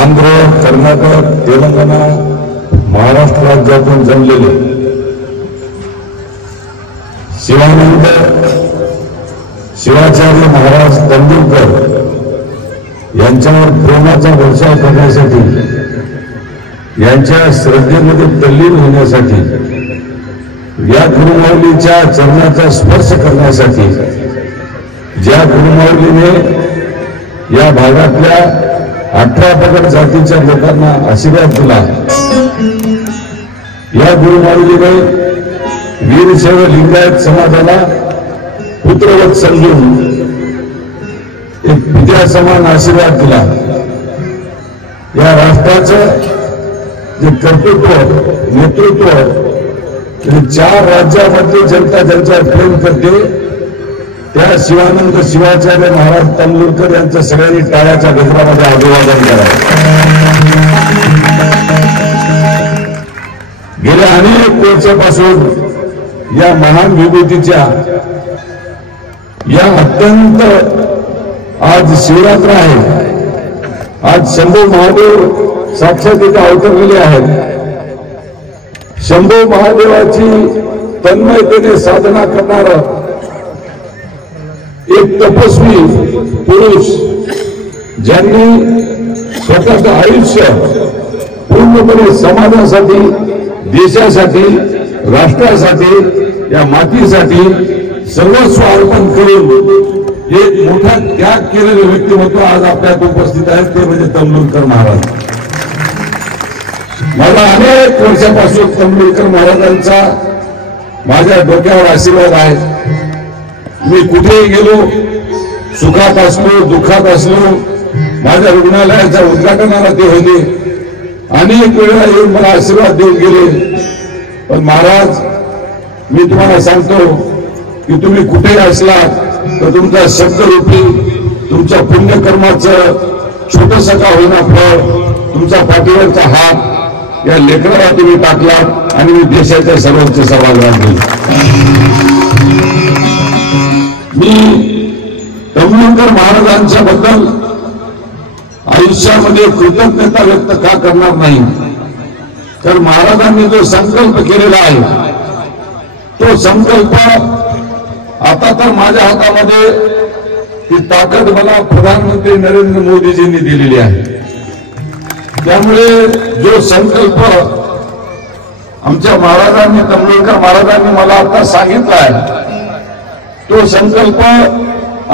आंध्र, कर्नाटक, तेलंगणा, महाराष्ट्र राज्यातून जमलेले शिवानंद शिवाचार्य महाराज तेंडुलकर यांच्यावर प्रेमाचा वर्षाव करण्यासाठी, यांच्या श्रद्धेमध्ये तल्लीन होण्यासाठी, या गुरुमाऊलीच्या चरणाचा स्पर्श करण्यासाठी, ज्या गुरुमाऊलीने या भागातल्या 18 पगड जातीच्या लोकांना आशीर्वाद दिला, या गुरुमाऊलीने वीरशैव लिंगायत समाजाला पुत्रवत समजून एक पित्या समान आशीर्वाद दिला. या राष्ट्राचं जे कर्तृत्व, नेतृत्व, 4 राज्यामध्ये जनता ज्यांच्यावर प्रेम करते, त्या शिवानंद शिवाचार्य महाराज तेंडुलकर यांचं सगळ्यांनी टाळ्याच्या गजरामध्ये अभिवादन करावं. गेल्या अनेक वर्षापासून या महान विभूतीच्या या अत्यंत, आज शिवरात्र आहे, आज शंभू महादेव साक्षात इथे अवतरलेले आहेत. शंभू महादेवाची तन्मयतेने साधना करणारा एक तपस्वी पुरुष, ज्यांनी स्वतःचं आयुष्य पूर्णपणे समाजासाठी, देशासाठी, राष्ट्रासाठी, या मातीसाठी सर्वस्व अर्पण करून एक मोठा त्याग केलेले व्यक्तिमत्व आज आपल्यात उपस्थित आहेत, ते म्हणजे तेंडुलकर महाराज. मला अनेक वर्षापासून तेंडुलकर महाराजांचा माझ्या डोक्यावर आशीर्वाद आहे. मी कुठेही गेलो, सुखात असलो, दुःखात असलो, माझ्या रुग्णालयाच्या उद्घाटनाला ते होते, अनेक वेळा येऊन मला आशीर्वाद देऊन गेले. पण महाराज, मी तुम्हाला सांगतो की तुम्ही कुठेही असलात तर तुमचा शब्दरूपी, तुमच्या पुण्यकर्माचं छोटस का होईना फळ, तुमचा पाठीवरचा हात या लेकराला तुम्ही टाकलात आणि मी देशाच्या सर्वांचे सभागृहात दिले. मी तेंडुलकर महाराजांच्या बद्दल आयुष्यामध्ये कृतज्ञता व्यक्त का करणार नाही, तर महाराजांनी जो संकल्प केलेला आहे, तो संकल्प आता तर माझ्या हातामध्ये ती ताकद मला प्रधानमंत्री नरेंद्र मोदीजींनी दिलेली आहे. त्यामुळे जो संकल्प आमच्या महाराजांनी, तेंडुलकर महाराजांनी मला आता सांगितला आहे, तो संकल्प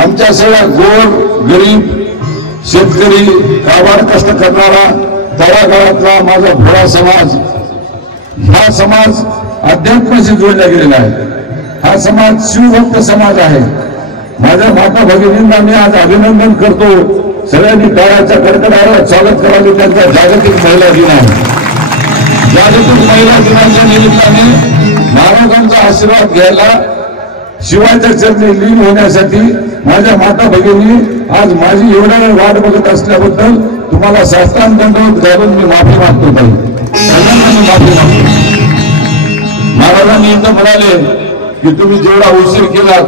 आमच्या सगळ्या गोर, गरीब, शेतकरी, काबाड कष्ट करणारा, तळागाळातला माझा भोळा समाज, हा समाज अध्यात्माशी जोडला गेलेला आहे. हा समाज शिवभक्त समाज आहे. माझ्या माता भगिनींना मी आज अभिनंदन करतो. सगळ्यांनी टाळ्याच्या कडकडाटात स्वागत करावे त्यांचा जागतिक महिला दिन आहे. जागतिक महिला दिनाच्या निमित्ताने महाराजांचा आशीर्वाद घ्यायला, शिवाच्या चरणी लीन होण्यासाठी माझ्या माता भगिनी आज माझी एवढ्या वेळ वाट बघत असल्याबद्दल तुम्हाला साष्टांग दंडवत घालून मी माफी मागतो. सगळ्यांना मी माफी मागतो. महाराजांनी इथं म्हणाले की तुम्ही जेवढा उशीर केलात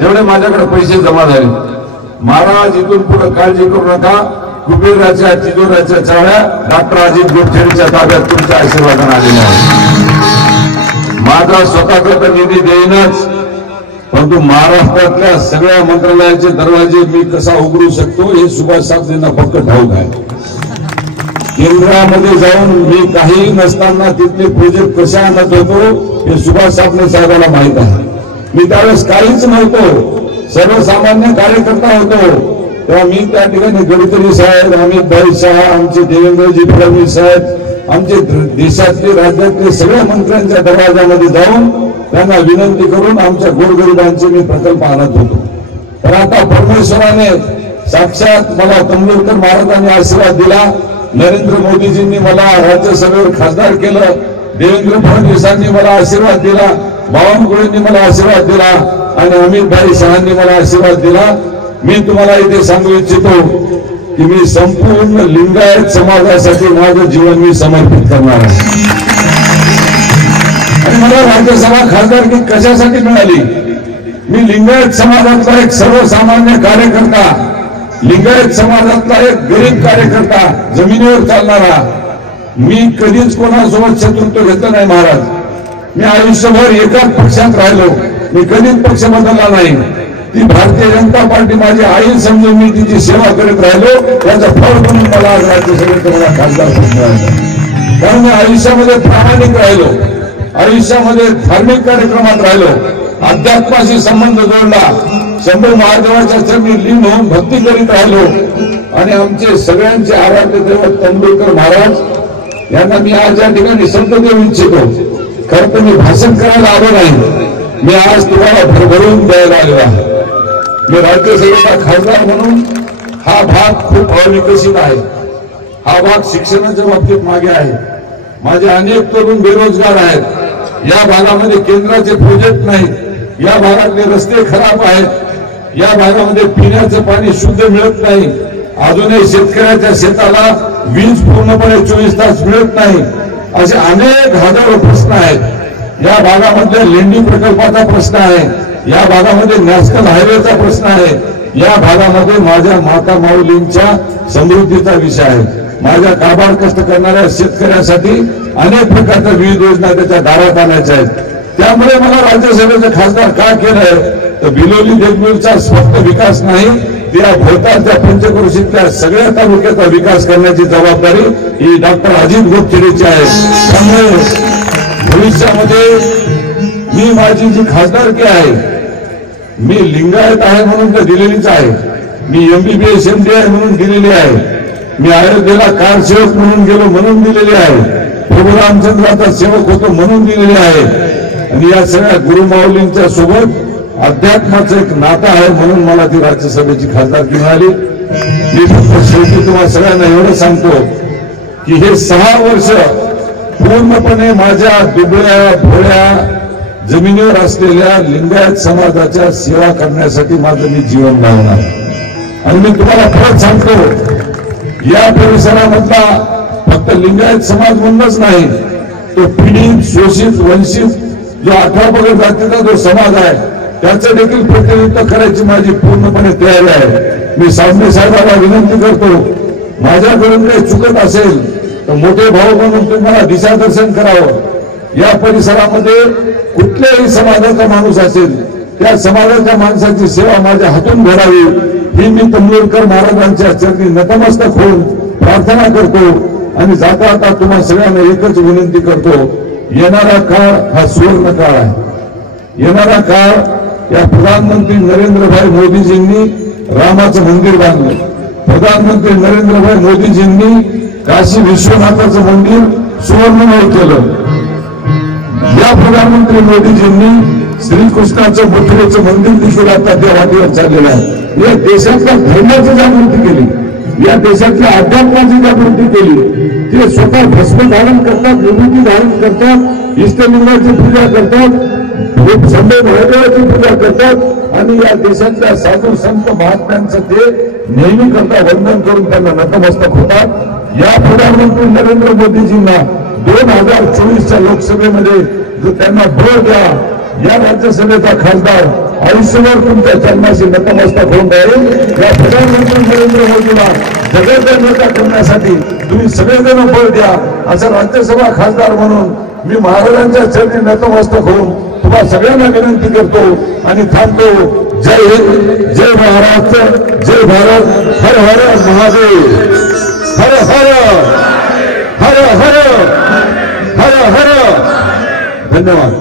तेवढे माझ्याकडे पैसे जमा झाले. महाराज, इथून पुढे काळजी करू नका. कुबेराच्या, तिजोऱ्याच्या चाव्या डॉक्टर अजित गोपछेडीच्या ताब्यात तुमच्या आशीर्वादाने आलेल्या आहेत. माझा स्वतःकडे तर निधी देईनच, परंतु महाराष्ट्रातल्या सगळ्या मंत्रालयाचे दरवाजे मी कसा उघडू शकतो हे सुभाष साहेबांना फक्त ठाऊक आहे. केंद्रामध्ये जाऊन मी काही नसताना तिथले प्रोजेक्ट कशा आणत होतो हे सुभाष साहेबांना माहित आहे. मी त्यावेळेस काहीच नव्हतो, सर्वसामान्य कार्यकर्ता होतो. तेव्हा मी त्या ठिकाणी गडकरी साहेब, अमित भाई शहा, आमचे देवेंद्रजी फडणवीस साहेब, आमचे देशातले, राज्यातले सगळ्या मंत्र्यांच्या दरवाजामध्ये जाऊन त्यांना विनंती करून आमच्या गोरगरिबांचे मी प्रकल्प आणत होतो. पण आता परमेश्वराने साक्षात मला तेंडुलकर महाराजांनी आशीर्वाद दिला. नरेंद्र मोदीजींनी मला राज्यसभेवर खासदार केलं. देवेंद्र फडणवीसांनी मला आशीर्वाद दिला. बावनकुळेंनी मला आशीर्वाद दिला आणि अमित भाई शहांनी मला आशीर्वाद दिला. मी तुम्हाला इथे सांगू इच्छितो की मी संपूर्ण लिंगायत समाजासाठी माझं जीवन मी समर्पित करणार आहे. आणि मला राज्यसभा खासदारकी कशासाठी मिळाली मी लिंगायत समाजातला एक सर्वसामान्य कार्यकर्ता, लिंगायत समाजातला एक गरीब कार्यकर्ता, जमिनीवर चालणारा, मी कधीच कोणासोबत शत्रुत्व घेतलं नाही महाराज. मी आयुष्यभर एकाच पक्षात राहिलो, मी कधीच पक्ष बदलला नाही. ती भारतीय जनता पार्टी माझी आई समजून मी तिची सेवा करत राहिलो, त्याचं फळ म्हणून मला आज राज्यसभेत मला खासदार मिळालं. कारण मी आयुष्यामध्ये प्रामाणिक राहिलो, आयुष्यामध्ये धार्मिक कार्यक्रमात राहिलो, अध्यात्माशी संबंध जोडला, शंभू महादेवाच्या चरणी लीन होऊन भक्ती करीत राहिलो. आणि आमचे सगळ्यांचे आराध्य दैवत तेंडुलकर महाराज यांना मी आज या ठिकाणी संत देऊ इच्छितो. खरं तर मी भाषण करायला आलो नाही, मी आज तुम्हाला भरभरून द्यायला आलो आहे. मी राज्यसभेचा खासदार म्हणून हा भाग खूप अविकसित आहे, हा भाग शिक्षणाच्या बाबतीत मागे आहे. माझे अनेक तरुण बेरोजगार आहेत, या भागामध्ये केंद्राचे प्रोजेक्ट नाहीत, या भागातले रस्ते खराब आहेत, या भागामध्ये पिण्याचं पाणी शुद्ध मिळत नाही, अजूनही शेतकऱ्याच्या शेताला वीज पूर्णपणे 24 तास मिळत नाही, असे अनेक हजारो प्रश्न आहेत. या भागामध्ये लेंडी प्रकल्पाचा प्रश्न आहे, या भागामध्ये नॅशनल हायवेचा प्रश्न आहे, या भागामध्ये माझ्या माता माऊलींच्या समृद्धीचा विषय आहे. माझ्या काबाड कष्ट करणाऱ्या शेतकऱ्यांसाठी अनेक प्रकारच्या विविध योजना त्याच्या दारात आणायच्या आहेत. त्यामुळे मला राज्यसभेचं खासदार का केलंय तर बिलोली देगलूरचा फक्त विकास नाही, त्या भोवतालच्या पंचक्रोशीतल्या सगळ्या तालुक्याचा विकास करण्याची जबाबदारी ही डॉक्टर अजित गोपछेडीची आहे. त्यामुळे भविष्यामध्ये मी माझी जी खासदारकी आहे, मी लिंगायत आहे म्हणून तर दिलेलीच आहे, मी MBBS MD आहे म्हणून दिलेली आहे, मी अयोध्येला कारसेवक म्हणून गेलो म्हणून दिलेली आहे, प्रभू रामचंद्राचा सेवक होतो म्हणून दिलेली आहे. आणि या सगळ्या गुरुमाऊलींच्या सोबत अध्यात्माचं एक नातं आहे म्हणून मला ती राज्यसभेची खासदारकी मिळाली. मी फक्त शेवटी तुम्हाला सगळ्यांना एवढं सांगतो की हे 6 वर्ष पूर्णपणे माझ्या दुबळ्या भोळ्या जमिनीवर असलेल्या लिंगायत समाजाच्या सेवा करण्यासाठी माझं मी जीवन लावणार. आणि मी तुम्हाला परत सांगतो, या परिसरामधला फक्त लिंगायत समाज म्हणूनच नाही, तो पीडित शोषित वंचित जो 18 पगड जातीचा जो समाज आहे त्याचं देखील प्रतिनिधित्व करायची माझी पूर्णपणे तयारी आहे. मी सामने साहेबांना विनंती करतो, माझ्याकडून काही चुकत असेल तर मोठे भाऊ म्हणून तुम्हाला दिशादर्शन करावं. या परिसरामध्ये कुठल्याही समाजाचा माणूस असेल त्या समाजाच्या माणसाची सेवा माझ्या हातून घडावी ही मी तेंडुलकर महाराजांच्या चरणी नतमस्तक होऊन प्रार्थना करतो. आणि जाता आता तुम्हा सगळ्यांना एकच विनंती करतो, येणारा काळ हा सुवर्ण काळ आहे. येणारा काळ या प्रधानमंत्री नरेंद्रभाई मोदीजींनी रामाचं मंदिर बांधलं, प्रधानमंत्री नरेंद्रभाई मोदीजींनी काशी विश्वनाथाचं मंदिर सुवर्णमय केलं, या प्रधानमंत्री मोदीजींनी श्रीकृष्णाचं मथुरेचं मंदिर देखील आता त्या वाटेवर चाललेलं आहे. या देशातल्या धर्माची जागृती केली, या देशातल्या अध्यात्माची जागृती केली. ते स्वतः भस्म धारण करतात, विभूती धारण करतात, इष्टलिंगाची पूजा करतात, शंभू महादेवाची पूजा करतात आणि या देशातल्या साधू संत महात्म्यांचं ते नेहमी करता वंदन करून त्यांना नतमस्तक होतात. या प्रधानमंत्री नरेंद्र मोदीजींना 2024च्या लोकसभेमध्ये जो त्यांना बळ द्या, या राज्यसभेचा खासदार आयुष्यभर तुमच्या चरणाशी नतमस्तक होऊन राहील. या प्रधानमंत्री नरेंद्र मोदीला जगाचा नेता करण्यासाठी तुम्ही सगळेजण बळ द्या, असं राज्यसभा खासदार म्हणून मी महाराजांच्या चरणी नतमस्तक होऊन तुम्हाला सगळ्यांना विनंती करतो आणि थांबतो. जय हिंद, जय महाराष्ट्र, जय भारत, हर हर महादेव, हर हर हर हर हर हर. धन्यवाद.